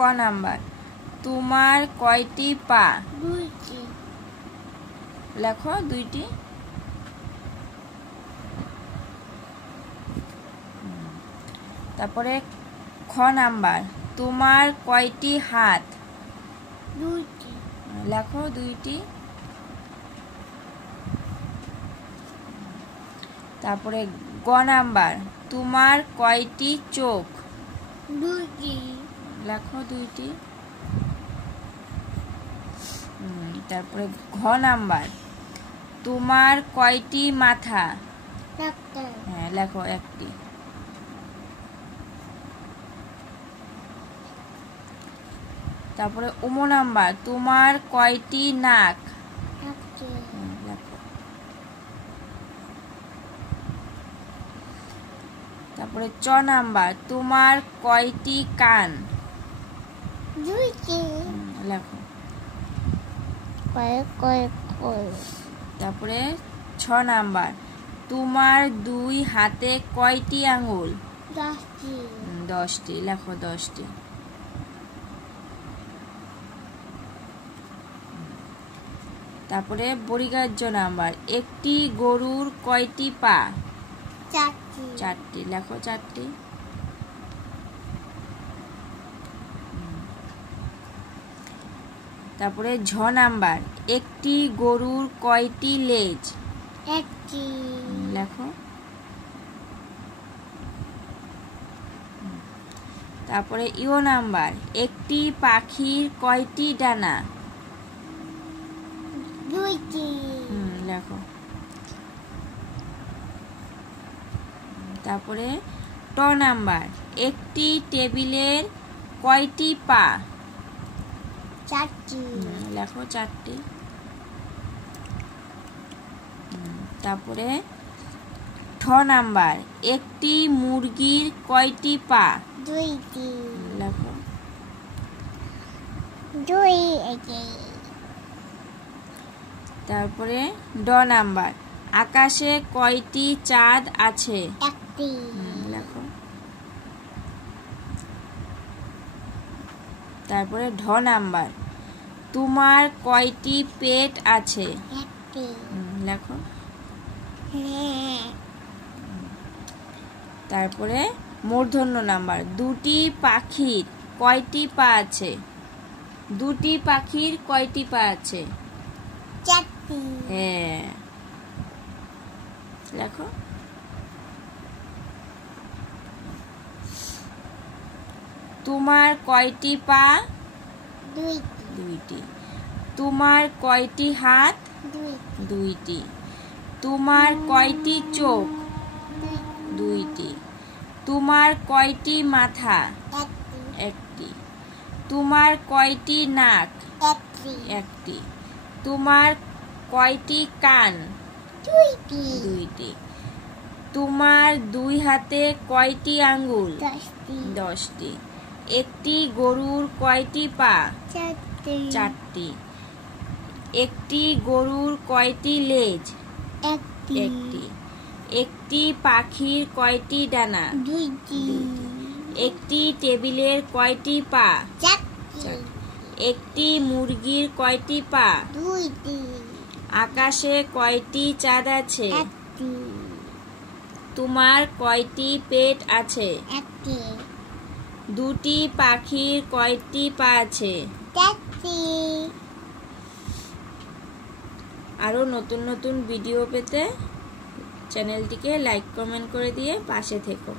ক নাম্বার, তোমার কয়টি পা? দুইটি। লেখো দুইটি। তারপরে খ নাম্বার, তোমার কয়টি হাত? দুইটি। লেখো দুইটি। তারপরে গ নাম্বার, তোমার কয়টি চোখ? দুইটি। লেখো দুইটি। তারপরে ঘ নাম্বার, তোমার কয়টি মাথা? একটা। হ্যাঁ, লেখো একটি। তারপরে উম নাম্বার, তোমার কয়টি নাক? একটা। লেখো। তারপরে চ নাম্বার, তোমার কয়টি কান? দুইটি। লেখো। কয়। তারপরে ছ নাম্বার, তোমার দুই হাতে কয়টি আঙ্গুল? 10টি। 10টি। লেখো 10টি। তারপরে বর্গীয় নাম্বার, একটি গরুর কয়টি পা? 4টি। 4টি। লেখো 4টি। তারপরে ঝ নাম্বার, একটি গরুর কয়টি লেজ? 1টি। লেখো। তারপরে ইও নাম্বার, একটি পাখির কয়টি ডানা? 2টি। লেখো। তারপরে ট নাম্বার, একটি টেবিলের কয়টি পা? 4টি। লেখো 4টি। তারপরে ঠ নাম্বার, একটি মুরগির কয়টি পা? 2টি। লেখো। 2টি। তারপরে ড নাম্বার, আকাশে কয়টি চাঁদ আছে? 1টি। লেখো। তারপরে ঢ নাম্বার, তোমার কয়টি পেট আছে? 1টি। লেখো। তারপরে মূর্ধন্য নাম্বার, দুটি পাখির কয়টি পা আছে? দুটি পাখির কয়টি পা আছে? 4টি। হ্যাঁ, লেখো। তোমার কয়টি পা? 2টি। 2টি। তোমার কয়টি হাত? 2টি। 2টি। তোমার কয়টি চোখ? 2টি। তোমার কয়টি মাথা? 1টি। 1টি। তোমার কয়টি নাক? 1টি। 1টি। তোমার কয়টি কান? 2টি। 2টি। তোমার দুই হাতে কয়টি আঙ্গুল? 10টি। 10টি। একটি গরুর কয়টি পা? 4টি। 4টি। একটি গরুর কয়টি লেজ? 1টি। 1টি। একটি পাখির কয়টি ডানা? 2টি। একটি টেবিলের কয়টি পা? 4টি। একটি মুরগির কয়টি পা? 2টি। আকাশে কয়টি চাঁদ আছে? 1টি। তোমার কয়টি পেট আছে? 1টি। দুটি পাখির কয়টি পা আছে? 4টি। আরো নতুন নতুন ভিডিও পেতে চ্যানেলটিকে লাইক কমেন্ট করে দিয়ে পাশে থেকো।